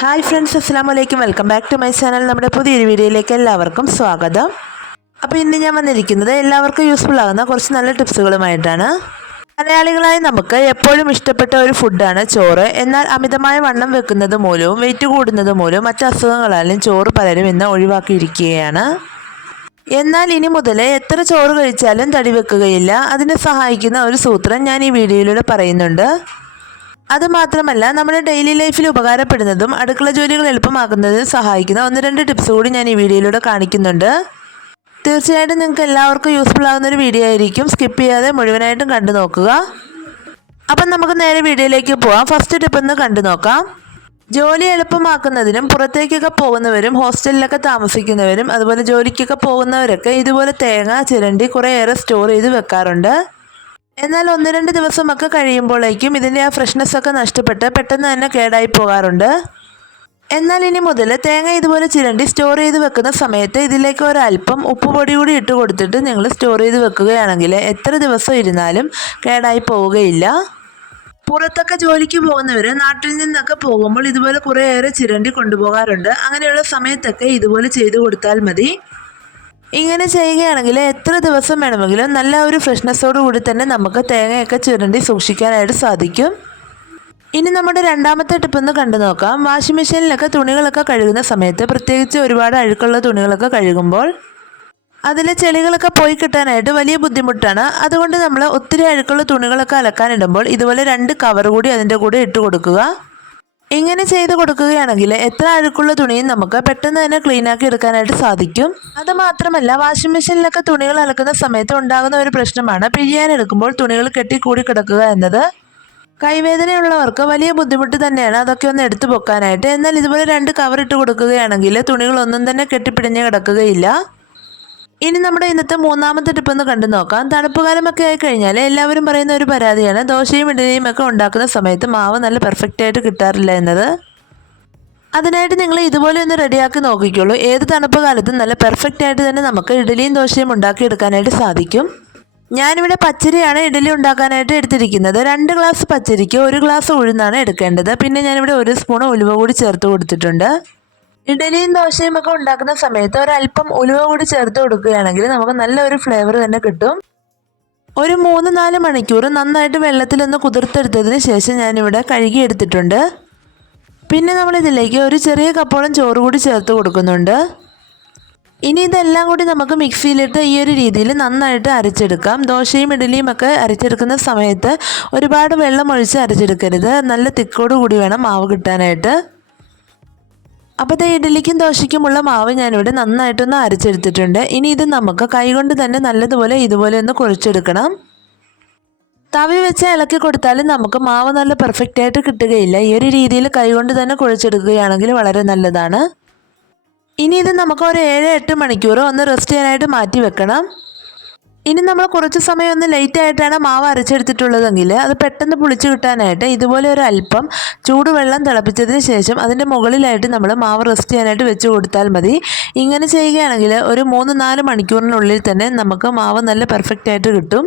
Hi friends അസ്സാം വലൈക്കും welcome back to my channel നമ്മുടെ പുതിയൊരു വീഡിയോയിലേക്ക് എല്ലാവർക്കും സ്വാഗതം. അപ്പോൾ ഇന്ന് ഞാൻ വന്നിരിക്കുന്നത് എല്ലാവർക്കും യൂസ്ഫുൾ ആകുന്ന കുറച്ച് നല്ല ടിപ്സുകളുമായിട്ടാണ് മലയാളികളായി നമുക്ക് എപ്പോഴും ഇഷ്ടപ്പെട്ട ഒരു ഫുഡാണ് ചോറ്. എന്നാൽ അമിതമായ വണ്ണം വെക്കുന്നത് മൂലവും വെയിറ്റ് കൂടുന്നത് മൂലവും മറ്റ് അസുഖങ്ങളാലും ചോറ് പലരും ഇന്ന് ഒഴിവാക്കിയിരിക്കുകയാണ്. എന്നാൽ ഇനി മുതൽ എത്ര ചോറ് കഴിച്ചാലും തടി വെക്കുകയില്ല. അതിനെ സഹായിക്കുന്ന ഒരു സൂത്രം ഞാൻ ഈ വീഡിയോയിലൂടെ പറയുന്നുണ്ട്. അതുമാത്രമല്ല നമ്മുടെ ഡെയിലി ലൈഫിൽ ഉപകാരപ്പെടുന്നതും അടുക്കള ജോലികൾ എളുപ്പമാക്കുന്നതിന് സഹായിക്കുന്ന ഒന്ന് രണ്ട് ടിപ്സ് കൂടി ഞാൻ ഈ വീഡിയോയിലൂടെ കാണിക്കുന്നുണ്ട്. തീർച്ചയായിട്ടും നിങ്ങൾക്ക് എല്ലാവർക്കും യൂസ്ഫുൾ ആകുന്ന ഒരു വീഡിയോ ആയിരിക്കും. സ്കിപ്പ് ചെയ്യാതെ മുഴുവനായിട്ടും കണ്ടു നോക്കുക. അപ്പം നമുക്ക് നേരെ വീഡിയോയിലേക്ക് പോവാം. ഫസ്റ്റ് ടിപ്പ് ഒന്ന് കണ്ടു നോക്കാം. ജോലി എളുപ്പമാക്കുന്നതിനും പുറത്തേക്കൊക്കെ പോകുന്നവരും ഹോസ്റ്റലിലൊക്കെ താമസിക്കുന്നവരും അതുപോലെ ജോലിക്കൊക്കെ പോകുന്നവരൊക്കെ ഇതുപോലെ തേങ്ങ ചിരണ്ടി കുറേയേറെ സ്റ്റോർ ചെയ്ത് വെക്കാറുണ്ട്. എന്നാൽ ഒന്ന് രണ്ട് ദിവസമൊക്കെ കഴിയുമ്പോഴേക്കും ഇതിന്റെ ആ ഫ്രഷ്നെസ് ഒക്കെ നഷ്ടപ്പെട്ട് പെട്ടെന്ന് തന്നെ കേടായി പോകാറുണ്ട്. എന്നാൽ ഇനി മുതൽ തേങ്ങ ഇതുപോലെ ചിരണ്ടി സ്റ്റോർ ചെയ്ത് വെക്കുന്ന സമയത്ത് ഇതിലേക്ക് ഒരല്പം ഉപ്പുപൊടി കൂടി ഇട്ട് കൊടുത്തിട്ട് നിങ്ങൾ സ്റ്റോർ ചെയ്ത് വെക്കുകയാണെങ്കിൽ എത്ര ദിവസം ഇരുന്നാലും കേടായി പോവുകയില്ല. പുറത്തൊക്കെ ജോലിക്ക് പോകുന്നവർ നാട്ടിൽ നിന്നൊക്കെ പോകുമ്പോൾ ഇതുപോലെ കുറേയേറെ ചിരണ്ടി കൊണ്ടുപോകാറുണ്ട്. അങ്ങനെയുള്ള സമയത്തൊക്കെ ഇതുപോലെ ചെയ്തു കൊടുത്താൽ മതി. ഇങ്ങനെ ചെയ്യുകയാണെങ്കിൽ എത്ര ദിവസം വേണമെങ്കിലും നല്ല ഒരു ഫ്രഷ്നെസ്സോടു കൂടി തന്നെ നമുക്ക് തേങ്ങയൊക്കെ ചുരണ്ടി സൂക്ഷിക്കാനായിട്ട് സാധിക്കും. ഇനി നമ്മുടെ രണ്ടാമത്തെ ടിപ്പ് ഒന്ന് കണ്ടു നോക്കാം. വാഷിംഗ് മെഷീനിലൊക്കെ തുണികളൊക്കെ കഴുകുന്ന സമയത്ത് പ്രത്യേകിച്ച് ഒരുപാട് അഴുക്കുള്ള തുണികളൊക്കെ കഴുകുമ്പോൾ അതിലെ ചെളികളൊക്കെ പോയി കിട്ടാനായിട്ട് വലിയ ബുദ്ധിമുട്ടാണ്. അതുകൊണ്ട് നമ്മൾ ഒത്തിരി അഴുക്കുള്ള തുണികളൊക്കെ അലക്കാനിടുമ്പോൾ ഇതുപോലെ രണ്ട് കവർ കൂടി അതിന്റെ കൂടെ ഇട്ട് കൊടുക്കുക. ഇങ്ങനെ ചെയ്ത് കൊടുക്കുകയാണെങ്കിൽ എത്ര അഴുക്കുള്ള തുണിയും നമുക്ക് പെട്ടെന്ന് തന്നെ ക്ലീൻ ആക്കി എടുക്കാനായിട്ട് സാധിക്കും. അത് മാത്രമല്ല വാഷിംഗ് മെഷീനിലൊക്കെ തുണികൾ അലക്കുന്ന സമയത്ത് ഉണ്ടാകുന്ന ഒരു പ്രശ്നമാണ്. പിഴിയാനെടുക്കുമ്പോൾ തുണികൾ കെട്ടിക്കൂടി കിടക്കുക എന്നത്. കൈവേദനയുള്ളവർക്ക് വലിയ ബുദ്ധിമുട്ട് തന്നെയാണ് അതൊക്കെ ഒന്ന് എടുത്തു പൊക്കാനായിട്ട്. എന്നാൽ ഇതുപോലെ രണ്ട് കവർ ഇട്ട് കൊടുക്കുകയാണെങ്കിൽ തുണികളൊന്നും തന്നെ കെട്ടിപ്പിടിഞ്ഞ് കിടക്കുകയില്ല. ഇനി നമ്മുടെ ഇന്നത്തെ മൂന്നാമത്തെ ടിപ്പ് ഒന്ന് കണ്ടു നോക്കാം. തണുപ്പ് കാലമൊക്കെ ആയി കഴിഞ്ഞാൽ എല്ലാവരും പറയുന്ന ഒരു പരാതിയാണ്. ദോശയും ഇഡലിയും ഒക്കെ ഉണ്ടാക്കുന്ന സമയത്ത് മാവ് നല്ല പെർഫെക്റ്റ് ആയിട്ട് കിട്ടാറില്ല എന്നത്. അതിനായിട്ട് നിങ്ങൾ ഇതുപോലെ ഒന്ന് റെഡിയാക്കി നോക്കിക്കോളൂ. ഏത് തണുപ്പ് കാലത്തും നല്ല പെർഫെക്റ്റ് ആയിട്ട് തന്നെ നമുക്ക് ഇഡലിയും ദോശയും ഉണ്ടാക്കിയെടുക്കാനായിട്ട് സാധിക്കും. ഞാനിവിടെ പച്ചരിയാണ് ഇഡലി ഉണ്ടാക്കാനായിട്ട് എടുത്തിരിക്കുന്നത്. രണ്ട് ഗ്ലാസ് പച്ചരിക്ക് ഒരു ഗ്ലാസ് ഉഴുന്നാണ് എടുക്കേണ്ടത്. പിന്നെ ഞാനിവിടെ ഒരു സ്പൂൺ ഉലുവ കൂടി ചേർത്ത് കൊടുത്തിട്ടുണ്ട്. ഇഡലിയും ദോശയും ഒക്കെ ഉണ്ടാക്കുന്ന സമയത്ത് ഒരല്പം ഉലുവ കൂടി ചേർത്ത് കൊടുക്കുകയാണെങ്കിൽ നമുക്ക് നല്ലൊരു ഫ്ലേവർ തന്നെ കിട്ടും. ഒരു മൂന്ന് നാല് മണിക്കൂർ നന്നായിട്ട് വെള്ളത്തിൽ ഒന്ന് കുതിർത്തെടുത്തതിന് ശേഷം ഞാനിവിടെ കഴുകി എടുത്തിട്ടുണ്ട് പിന്നെ നമ്മൾ ഇതിലേക്ക് ഒരു ചെറിയ കപ്പോളം ചോറ് കൂടി ചേർത്ത് കൊടുക്കുന്നുണ്ട്. ഇനി ഇതെല്ലാം കൂടി നമുക്ക് മിക്സിയിലിട്ട് ഈ ഒരു രീതിയിൽ നന്നായിട്ട് അരച്ചെടുക്കാം. ദോശയും ഇഡലിയും ഒക്കെ അരച്ചെടുക്കുന്ന സമയത്ത് ഒരുപാട് വെള്ളം ഒഴിച്ച് അരച്ചെടുക്കരുത്. നല്ല തിക്കോട് കൂടി വേണം മാവ് കിട്ടാനായിട്ട്. അപ്പോൾ ദേ ഇഡലിക്കും ദോശയ്ക്കുമുള്ള മാവ് ഞാനിവിടെ നന്നായിട്ടൊന്ന് അരച്ചെടുത്തിട്ടുണ്ട്. ഇനി ഇത് നമുക്ക് കൈകൊണ്ട് തന്നെ നല്ലതുപോലെ ഇതുപോലെ ഒന്ന് കുഴച്ചെടുക്കണം. തവി വെച്ച് ഇളക്കി കൊടുത്താലും നമുക്ക് മാവ് നല്ല പെർഫെക്റ്റ് ആയിട്ട് കിട്ടുകയില്ല. ഈ ഒരു രീതിയിൽ കൈകൊണ്ട് തന്നെ കുഴച്ചെടുക്കുകയാണെങ്കിൽ വളരെ നല്ലതാണ്. ഇനി ഇത് നമുക്ക് ഒരു ഏഴ് എട്ട് മണിക്കൂർ ഒന്ന് റെസ്റ്റ് ചെയ്യാനായിട്ട് മാറ്റി വെക്കണം. ഇനി നമ്മൾ കുറച്ച് സമയം ഒന്ന് ലേറ്റ് ആയിട്ടാണ് മാവ് അരച്ചെടുത്തിട്ടുള്ളതെങ്കിൽ അത് പെട്ടെന്ന് പുളിച്ചു കിട്ടാനായിട്ട് ഇതുപോലെ ഒരു അല്പം ചൂടുവെള്ളം തിളപ്പിച്ചതിന് ശേഷം അതിന്റെ മുകളിലായിട്ട് നമ്മൾ മാവ് റെസ്റ്റ് ചെയ്യാനായിട്ട് വെച്ച് കൊടുത്താൽ മതി. ഇങ്ങനെ ചെയ്യുകയാണെങ്കിൽ ഒരു മൂന്ന് നാല് മണിക്കൂറിനുള്ളിൽ തന്നെ നമുക്ക് മാവ് നല്ല പെർഫെക്റ്റ് ആയിട്ട് കിട്ടും.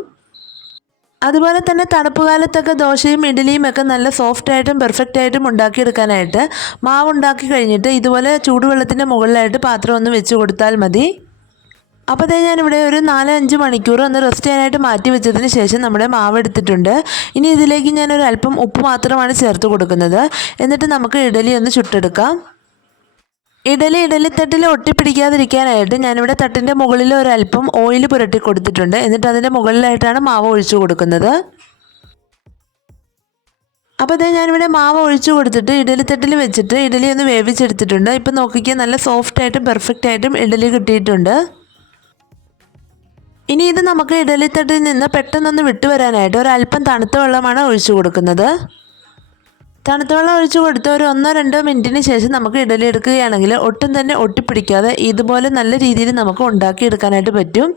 അതുപോലെ തന്നെ തണുപ്പ് കാലത്തൊക്കെ ദോശയും ഇഡലിയും ഒക്കെ നല്ല സോഫ്റ്റ് ആയിട്ടും പെർഫെക്റ്റ് ആയിട്ടും ഉണ്ടാക്കിയെടുക്കാനായിട്ട് മാവ് ഉണ്ടാക്കി കഴിഞ്ഞിട്ട് ഇതുപോലെ ചൂടുവെള്ളത്തിന്റെ മുകളിലായിട്ട് പാത്രം ഒന്ന് വെച്ച് കൊടുത്താൽ മതി. അപ്പോൾ അതേ ഞാനിവിടെ ഒരു നാല് അഞ്ച് മണിക്കൂർ ഒന്ന് റെസ്റ്റ് ചെയ്യാനായിട്ട് മാറ്റി വെച്ചതിന് ശേഷം നമ്മുടെ മാവ് എടുത്തിട്ടുണ്ട്. ഇനി ഇതിലേക്ക് ഞാനൊരു അല്പം ഉപ്പ് മാത്രമാണ് ചേർത്ത് കൊടുക്കുന്നത്. എന്നിട്ട് നമുക്ക് ഇഡലി ഒന്ന് ചുട്ടെടുക്കാം. ഇഡലി ഇഡലിത്തട്ടിൽ ഒട്ടിപ്പിടിക്കാതിരിക്കാനായിട്ട് ഞാനിവിടെ തട്ടിന്റെ മുകളിൽ ഒരല്പം ഓയിൽ പുരട്ടി കൊടുത്തിട്ടുണ്ട്. എന്നിട്ട് അതിന്റെ മുകളിലായിട്ടാണ് മാവ് ഒഴിച്ചു കൊടുക്കുന്നത്. അപ്പോൾ അതേ ഞാനിവിടെ മാവ് ഒഴിച്ചു കൊടുത്തിട്ട് ഇഡലിത്തട്ടിൽ വെച്ചിട്ട് ഇഡലി ഒന്ന് വേവിച്ചെടുത്തിട്ടുണ്ട്. ഇപ്പം നോക്കിക്കാൻ നല്ല സോഫ്റ്റായിട്ടും പെർഫെക്റ്റായിട്ടും ഇഡലി കിട്ടിയിട്ടുണ്ട്. ഇനി ഇത് നമുക്ക് ഇഡലിത്തട്ടിൽ നിന്ന് പെട്ടെന്നൊന്ന് വിട്ടുവരാനായിട്ട് ഒരല്പം തണുത്ത വെള്ളമാണ് ഒഴിച്ചു കൊടുക്കുന്നത്. തണുത്ത വെള്ളം ഒഴിച്ചു കൊടുത്ത് ഒരു ഒന്നോ രണ്ടോ മിനിറ്റിന് ശേഷം നമുക്ക് ഇഡലി എടുക്കുകയാണെങ്കിൽ ഒട്ടും തന്നെ ഒട്ടിപ്പിടിക്കാതെ ഇതുപോലെ നല്ല രീതിയിൽ നമുക്ക് ഉണ്ടാക്കിയെടുക്കാനായിട്ട് പറ്റും.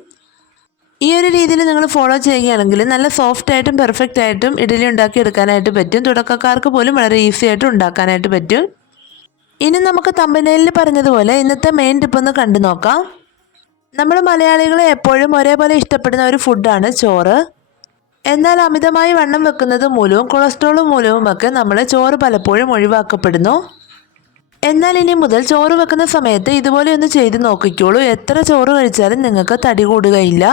ഈ ഒരു രീതിയിൽ നിങ്ങൾ ഫോളോ ചെയ്യുകയാണെങ്കിൽ നല്ല സോഫ്റ്റ് ആയിട്ടും പെർഫെക്റ്റ് ആയിട്ടും ഇഡലി ഉണ്ടാക്കിയെടുക്കാനായിട്ട് പറ്റും. തുടക്കക്കാർക്ക് പോലും വളരെ ഈസി ആയിട്ട് ഉണ്ടാക്കാനായിട്ട് പറ്റും. ഇനി നമുക്ക് തമ്പനയിൽ പറഞ്ഞതുപോലെ ഇന്നത്തെ മെയിൻ ടിപ്പ് ഒന്ന് കണ്ടു നോക്കാം. നമ്മൾ മലയാളികളെ എപ്പോഴും ഒരേപോലെ ഇഷ്ടപ്പെടുന്ന ഒരു ഫുഡാണ് ചോറ്. എന്നാൽ അമിതമായി വണ്ണം വെക്കുന്നത് മൂലവും കൊളസ്ട്രോൾ മൂലവുമൊക്കെ നമ്മൾ ചോറ് പലപ്പോഴും ഒഴിവാക്കപ്പെടുന്നു. എന്നാൽ ഇനി മുതൽ ചോറ് വെക്കുന്ന സമയത്ത് ഇതുപോലെ ഒന്ന് ചെയ്ത് നോക്കിക്കോളൂ. എത്ര ചോറ് കഴിച്ചാലും നിങ്ങൾക്ക് തടി കൂടുകയില്ല.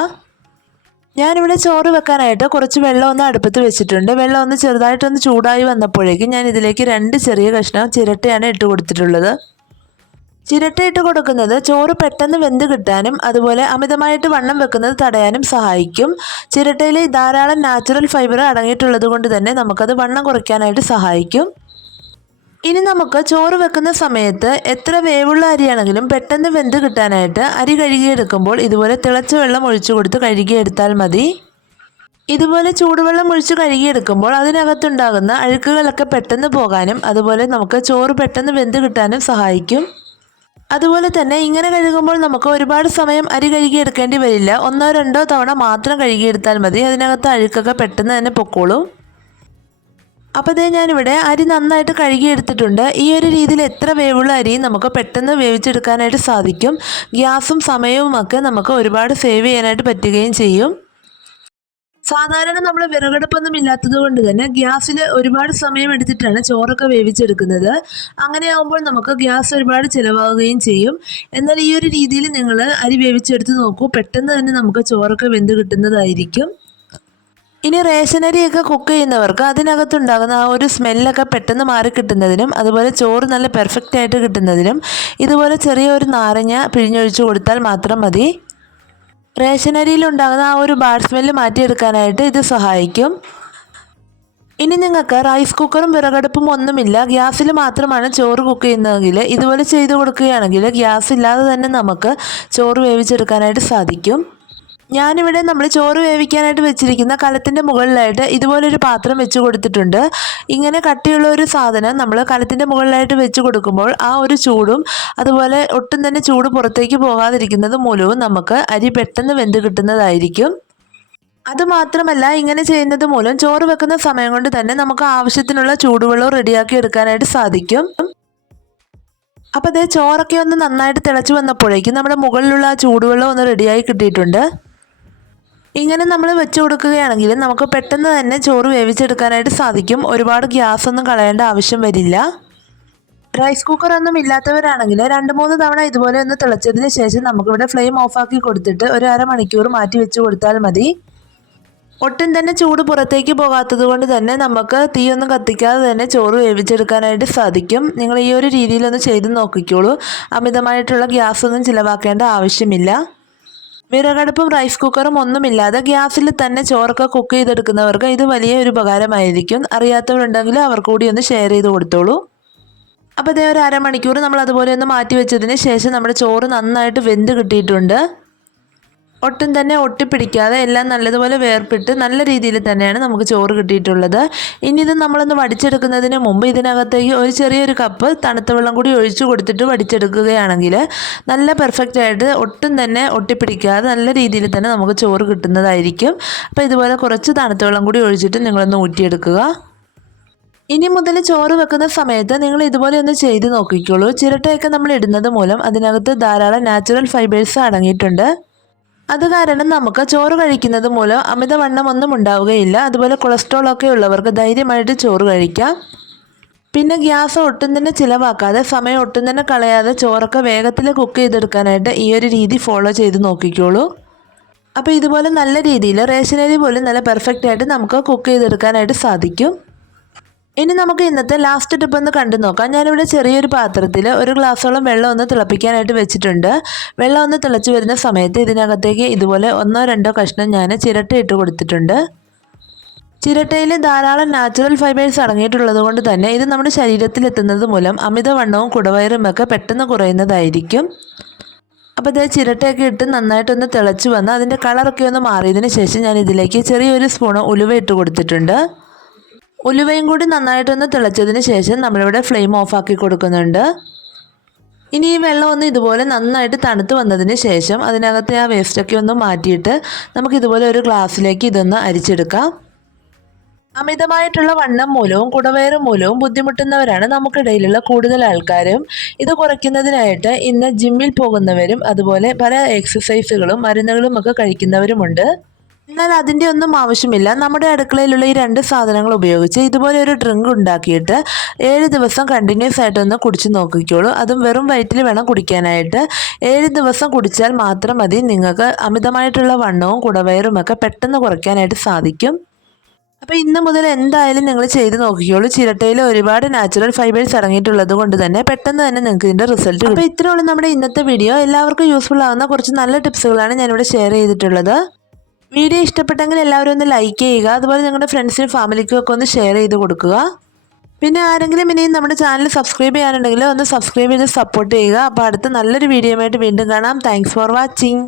ഞാനിവിടെ ചോറ് വെക്കാനായിട്ട് കുറച്ച് വെള്ളം ഒന്ന് അടുപ്പത്ത് വെച്ചിട്ടുണ്ട്. വെള്ളം ഒന്ന് ചെറുതായിട്ടൊന്ന് ചൂടായി വന്നപ്പോഴേക്കും ഞാൻ ഇതിലേക്ക് രണ്ട് ചെറിയ കഷ്ണം ചിരട്ടയാണ് ഇട്ട് കൊടുത്തിട്ടുള്ളത്. ചിരട്ട ഇട്ട് കൊടുക്കുന്നത് ചോറ് പെട്ടെന്ന് വെന്ത് കിട്ടാനും അതുപോലെ അമിതമായിട്ട് വണ്ണം വെക്കുന്നത് തടയാനും സഹായിക്കും. ചിരട്ടയിൽ ധാരാളം നാച്ചുറൽ ഫൈബർ അടങ്ങിയിട്ടുള്ളത് കൊണ്ട് തന്നെ നമുക്കത് വണ്ണം കുറയ്ക്കാനായിട്ട് സഹായിക്കും. ഇനി നമുക്ക് ചോറ് വെക്കുന്ന സമയത്ത് എത്ര വേവുള്ള അരിയാണെങ്കിലും പെട്ടെന്ന് വെന്ത് കിട്ടാനായിട്ട് അരി കഴുകിയെടുക്കുമ്പോൾ ഇതുപോലെ തിളച്ച വെള്ളം ഒഴിച്ചു കൊടുത്ത് കഴുകിയെടുത്താൽ മതി. ഇതുപോലെ ചൂടുവെള്ളം ഒഴിച്ച് കഴുകിയെടുക്കുമ്പോൾ അതിനകത്തുണ്ടാകുന്ന അഴുക്കുകളൊക്കെ പെട്ടെന്ന് പോകാനും അതുപോലെ നമുക്ക് ചോറ് പെട്ടെന്ന് വെന്ത് കിട്ടാനും സഹായിക്കും. അതുപോലെ തന്നെ ഇങ്ങനെ കഴുകുമ്പോൾ നമുക്ക് ഒരുപാട് സമയം അരി കഴുകിയെടുക്കേണ്ടി വരില്ല. ഒന്നോ രണ്ടോ തവണ മാത്രം കഴുകിയെടുത്താൽ മതി. അതിനകത്ത് അഴുക്കൊക്കെ പെട്ടെന്ന് തന്നെ പൊക്കോളും. അപ്പോൾ ഇതേ ഞാനിവിടെ അരി നന്നായിട്ട് കഴുകിയെടുത്തിട്ടുണ്ട്. ഈ ഒരു രീതിയിൽ എത്ര വേവുള്ള അരിയും നമുക്ക് പെട്ടെന്ന് വേവിച്ചെടുക്കാനായിട്ട് സാധിക്കും. ഗ്യാസും സമയവും ഒക്കെ നമുക്ക് ഒരുപാട് സേവ് ചെയ്യാനായിട്ട് പറ്റുകയും ചെയ്യും. സാധാരണ നമ്മൾ വിറകടുപ്പൊന്നും ഇല്ലാത്തത് കൊണ്ട് തന്നെ ഗ്യാസിൽ ഒരുപാട് സമയം എടുത്തിട്ടാണ് ചോറൊക്കെ വേവിച്ചെടുക്കുന്നത്. അങ്ങനെ ആകുമ്പോൾ നമുക്ക് ഗ്യാസ് ഒരുപാട് ചിലവാകുകയും ചെയ്യും. എന്നാൽ ഈ ഒരു രീതിയിൽ നിങ്ങൾ അരി വേവിച്ചെടുത്ത് നോക്കൂ. പെട്ടെന്ന് തന്നെ നമുക്ക് ചോറൊക്കെ വെന്ത് കിട്ടുന്നതായിരിക്കും. ഇനി റേഷൻ അരിയൊക്കെ കുക്ക് ചെയ്യുന്നവർക്ക് അതിനകത്തുണ്ടാകുന്ന ആ ഒരു സ്മെല്ലൊക്കെ പെട്ടെന്ന് മാറി കിട്ടുന്നതിനും അതുപോലെ ചോറ് നല്ല പെർഫെക്റ്റ് ആയിട്ട് കിട്ടുന്നതിനും ഇതുപോലെ ചെറിയ ഒരു നാരങ്ങ പിഴിഞ്ഞൊഴിച്ച് കൊടുത്താൽ മാത്രം മതി. റേഷൻ ഉണ്ടാകുന്ന ആ ഒരു ബാഡ് സ്മെല്ല് മാറ്റിയെടുക്കാനായിട്ട് ഇത് സഹായിക്കും. ഇനി നിങ്ങൾക്ക് റൈസ് കുക്കറും വിറകടുപ്പും ഒന്നുമില്ല. ഗ്യാസിൽ മാത്രമാണ് ചോറ് കുക്ക് ചെയ്യുന്നതെങ്കിൽ ഇതുപോലെ ചെയ്തു കൊടുക്കുകയാണെങ്കിൽ ഗ്യാസ് ഇല്ലാതെ തന്നെ നമുക്ക് ചോറ് വേവിച്ചെടുക്കാനായിട്ട് സാധിക്കും. ഞാനിവിടെ നമ്മൾ ചോറ് വേവിക്കാനായിട്ട് വെച്ചിരിക്കുന്ന കലത്തിന്റെ മുകളിലായിട്ട് ഇതുപോലൊരു പാത്രം വെച്ച് കൊടുത്തിട്ടുണ്ട്. ഇങ്ങനെ കട്ടിയുള്ള ഒരു സാധനം നമ്മൾ കലത്തിന്റെ മുകളിലായിട്ട് വെച്ച് കൊടുക്കുമ്പോൾ ആ ഒരു ചൂടും അതുപോലെ ഒട്ടും തന്നെ ചൂട് പുറത്തേക്ക് പോകാതിരിക്കുന്നത് മൂലവും നമുക്ക് അരി പെട്ടെന്ന് വെന്ത് കിട്ടുന്നതായിരിക്കും. അതുമാത്രമല്ല ഇങ്ങനെ ചെയ്യുന്നത് മൂലം ചോറ് വെക്കുന്ന സമയം കൊണ്ട് തന്നെ നമുക്ക് ആവശ്യത്തിനുള്ള ചൂടുവെള്ളം റെഡിയാക്കി എടുക്കാനായിട്ട് സാധിക്കും. അപ്പോൾ അതേ ചോറൊക്കെ ഒന്ന് നന്നായിട്ട് തിളച്ച് വന്നപ്പോഴേക്കും നമ്മുടെ മുകളിലുള്ള ആ ചൂടുവെള്ളം ഒന്ന് റെഡിയായി കിട്ടിയിട്ടുണ്ട്. ഇങ്ങനെ നമ്മൾ വെച്ച് കൊടുക്കുകയാണെങ്കിൽ നമുക്ക് പെട്ടെന്ന് തന്നെ ചോറ് വേവിച്ചെടുക്കാനായിട്ട് സാധിക്കും. ഒരുപാട് ഗ്യാസ് ഒന്നും കളയേണ്ട ആവശ്യം വരില്ല. റൈസ് കുക്കർ ഒന്നും ഇല്ലാത്തവരാണെങ്കിൽ രണ്ട് മൂന്ന് തവണ ഇതുപോലെ ഒന്ന് തിളച്ചതിന് ശേഷം നമുക്കിവിടെ ഫ്ലെയിം ഓഫാക്കി കൊടുത്തിട്ട് ഒരു അരമണിക്കൂർ മാറ്റി വെച്ച് കൊടുത്താൽ മതി. ഒട്ടും തന്നെ ചൂട് പുറത്തേക്ക് പോകാത്തത് കൊണ്ട് തന്നെ നമുക്ക് തീയൊന്നും കത്തിക്കാതെ തന്നെ ചോറ് വേവിച്ചെടുക്കാനായിട്ട് സാധിക്കും. നിങ്ങൾ ഈ ഒരു രീതിയിലൊന്ന് ചെയ്ത് നോക്കിക്കോളൂ. അമിതമായിട്ടുള്ള ഗ്യാസ് ഒന്നും ചിലവാക്കേണ്ട ആവശ്യമില്ല. വിറകടുപ്പും റൈസ് കുക്കറും ഒന്നുമില്ലാതെ ഗ്യാസിൽ തന്നെ ചോറൊക്കെ കുക്ക് ചെയ്തെടുക്കുന്നവർക്ക് ഇത് വലിയ ഒരു ഉപകാരമായിരിക്കും. അറിയാത്തവരുണ്ടെങ്കിൽ അവർക്ക് കൂടി ഒന്ന് ഷെയർ ചെയ്ത് കൊടുത്തോളൂ. അപ്പോൾ ഇതേ ഒരു അരമണിക്കൂർ നമ്മൾ അതുപോലെ ഒന്ന് മാറ്റി വെച്ചതിന് ശേഷം നമ്മുടെ ചോറ് നന്നായിട്ട് വെന്ത് കിട്ടിയിട്ടുണ്ട്. ഒട്ടും തന്നെ ഒട്ടിപ്പിടിക്കാതെ എല്ലാം നല്ലതുപോലെ വേർപ്പിട്ട് നല്ല രീതിയിൽ തന്നെയാണ് നമുക്ക് ചോറ് കിട്ടിയിട്ടുള്ളത്. ഇനി ഇത് നമ്മളൊന്ന് വടിച്ചെടുക്കുന്നതിന് മുമ്പ് ഇതിനകത്തേക്ക് ഒരു ചെറിയൊരു കപ്പ് തണുത്ത വെള്ളം കൂടി ഒഴിച്ചു കൊടുത്തിട്ട് വടിച്ചെടുക്കുകയാണെങ്കിൽ നല്ല പെർഫെക്റ്റ് ആയിട്ട് ഒട്ടും തന്നെ ഒട്ടിപ്പിടിക്കാതെ നല്ല രീതിയിൽ തന്നെ നമുക്ക് ചോറ് കിട്ടുന്നതായിരിക്കും. അപ്പോൾ ഇതുപോലെ കുറച്ച് തണുത്ത വെള്ളം കൂടി ഒഴിച്ചിട്ട് നിങ്ങളൊന്ന് ഊറ്റിയെടുക്കുക. ഇനി മുതൽ ചോറ് വെക്കുന്ന സമയത്ത് നിങ്ങൾ ഇതുപോലെ ഒന്ന് ചെയ്ത് നോക്കിക്കോളൂ. ചിരട്ടയൊക്കെ നമ്മൾ ഇടുന്നത് മൂലം അതിനകത്ത് ധാരാളം നാച്ചുറൽ ഫൈബേഴ്സ് അടങ്ങിയിട്ടുണ്ട്. അത് കാരണം നമുക്ക് ചോറ് കഴിക്കുന്നത് മൂലം അമിതവണ്ണം ഒന്നും ഉണ്ടാവുകയില്ല. അതുപോലെ കൊളസ്ട്രോൾ ഒക്കെ ഉള്ളവർക്ക് ധൈര്യമായിട്ട് ചോറ് കഴിക്കാം. പിന്നെ ഗ്യാസ് ഒട്ടും തന്നെ ചിലവാക്കാതെ സമയം ഒട്ടും തന്നെ കളയാതെ ചോറൊക്കെ വേഗത്തിൽ കുക്ക് ചെയ്തെടുക്കാനായിട്ട് ഈ ഒരു രീതി ഫോളോ ചെയ്ത് നോക്കിക്കോളൂ. അപ്പോൾ ഇതുപോലെ നല്ല രീതിയിൽ റേഷനരി പോലും നല്ല പെർഫെക്റ്റ് ആയിട്ട് നമുക്ക് കുക്ക് ചെയ്തെടുക്കാനായിട്ട് സാധിക്കും. ഇനി നമുക്ക് ഇന്നത്തെ ലാസ്റ്റ് ടിപ്പ് ഒന്ന് കണ്ടു നോക്കാം. ഞാനിവിടെ ചെറിയൊരു പാത്രത്തിൽ ഒരു ഗ്ലാസ്സോളം വെള്ളം ഒന്ന് തിളപ്പിക്കാനായിട്ട് വെച്ചിട്ടുണ്ട്. വെള്ളം ഒന്ന് തിളച്ച് വരുന്ന സമയത്ത് ഇതിനകത്തേക്ക് ഇതുപോലെ ഒന്നോ രണ്ടോ കഷ്ണം ഞാൻ ചിരട്ട ഇട്ട് കൊടുത്തിട്ടുണ്ട്. ചിരട്ടയിൽ ധാരാളം നാച്ചുറൽ ഫൈബേഴ്സ് അടങ്ങിയിട്ടുള്ളത് കൊണ്ട് തന്നെ ഇത് നമ്മുടെ ശരീരത്തിൽ എത്തുന്നത് മൂലം അമിതവണ്ണവും കുടവയറും ഒക്കെ പെട്ടെന്ന് കുറയുന്നതായിരിക്കും. അപ്പോൾ അതായത് ചിരട്ടയൊക്കെ ഇട്ട് നന്നായിട്ടൊന്ന് തിളച്ച് വന്ന് അതിന്റെ കളറൊക്കെ ഒന്ന് മാറിയതിന് ശേഷം ഞാൻ ഇതിലേക്ക് ചെറിയൊരു സ്പൂണ് ഉലുവ ഇട്ട് കൊടുത്തിട്ടുണ്ട്. ഉലുവയും കൂടി നന്നായിട്ടൊന്ന് തിളച്ചതിന് ശേഷം നമ്മളിവിടെ ഫ്ലെയിം ഓഫാക്കി കൊടുക്കുന്നുണ്ട്. ഇനി ഈ വെള്ളം ഒന്ന് ഇതുപോലെ നന്നായിട്ട് തണുത്ത് വന്നതിന് ശേഷം അതിനകത്തെ ആ വേസ്റ്റൊക്കെ ഒന്ന് മാറ്റിയിട്ട് നമുക്ക് ഇതുപോലെ ഒരു ഗ്ലാസ്സിലേക്ക് ഇതൊന്ന് അരിച്ചെടുക്കാം. അമിതമായിട്ടുള്ള വണ്ണം മൂലവും കുടവയറ് മൂലവും ബുദ്ധിമുട്ടുന്നവരാണ് നമുക്കിടയിലുള്ള കൂടുതൽ ആൾക്കാരും. ഇത് കുറയ്ക്കുന്നതിനായിട്ട് ഇന്ന് ജിമ്മിൽ പോകുന്നവരും അതുപോലെ പല എക്സസൈസുകളും മരുന്നുകളും ഒക്കെ കഴിക്കുന്നവരുമുണ്ട്. എന്നാൽ അതിന്റെ ഒന്നും ആവശ്യമില്ല. നമ്മുടെ അടുക്കളയിലുള്ള ഈ രണ്ട് സാധനങ്ങൾ ഉപയോഗിച്ച് ഇതുപോലെ ഒരു ഡ്രിങ്ക് ഉണ്ടാക്കിയിട്ട് ഏഴ് ദിവസം കണ്ടിന്യൂസ് ആയിട്ടൊന്ന് കുടിച്ച് നോക്കിക്കോളൂ. അതും വെറും വയറ്റിൽ വേണം കുടിക്കാനായിട്ട്. ഏഴ് ദിവസം കുടിച്ചാൽ മാത്രം മതി. നിങ്ങൾക്ക് അമിതമായിട്ടുള്ള വണ്ണവും കുടവയറും ഒക്കെ പെട്ടെന്ന് കുറയ്ക്കാനായിട്ട് സാധിക്കും. അപ്പോൾ ഇന്ന് മുതൽ എന്തായാലും നിങ്ങൾ ചെയ്ത് നോക്കിക്കോളൂ. ചിരട്ടയിൽ ഒരുപാട് നാച്ചുറൽ ഫൈബേഴ്സ് അടങ്ങിയിട്ടുള്ളത് കൊണ്ട് തന്നെ പെട്ടെന്ന് തന്നെ നിങ്ങൾക്ക് ഇതിന്റെ റിസൾട്ട് അപ്പോൾ ഇത്രയുള്ള നമ്മുടെ ഇന്നത്തെ വീഡിയോ എല്ലാവർക്കും യൂസ്ഫുൾ ആവുന്ന കുറച്ച് നല്ല ടിപ്സുകളാണ് ഞാനിവിടെ ഷെയർ ചെയ്തിട്ടുള്ളത്. വീഡിയോ ഇഷ്ടപ്പെട്ടെങ്കിൽ എല്ലാവരും ഒന്ന് ലൈക്ക് ചെയ്യുക. അതുപോലെ ഞങ്ങളുടെ ഫ്രണ്ട്സിനും ഫാമിലിക്കും ഒക്കെ ഒന്ന് ഷെയർ ചെയ്ത് കൊടുക്കുക. പിന്നെ ആരെങ്കിലും ഇനിയും നമ്മുടെ ചാനൽ സബ്സ്ക്രൈബ് ചെയ്യാനുണ്ടെങ്കിൽ ഒന്ന് സബ്സ്ക്രൈബ് ചെയ്ത് സപ്പോർട്ട് ചെയ്യുക. അപ്പോൾ അടുത്ത നല്ലൊരു വീഡിയോ ആയിട്ട് വീണ്ടും കാണാം. Thanks for watching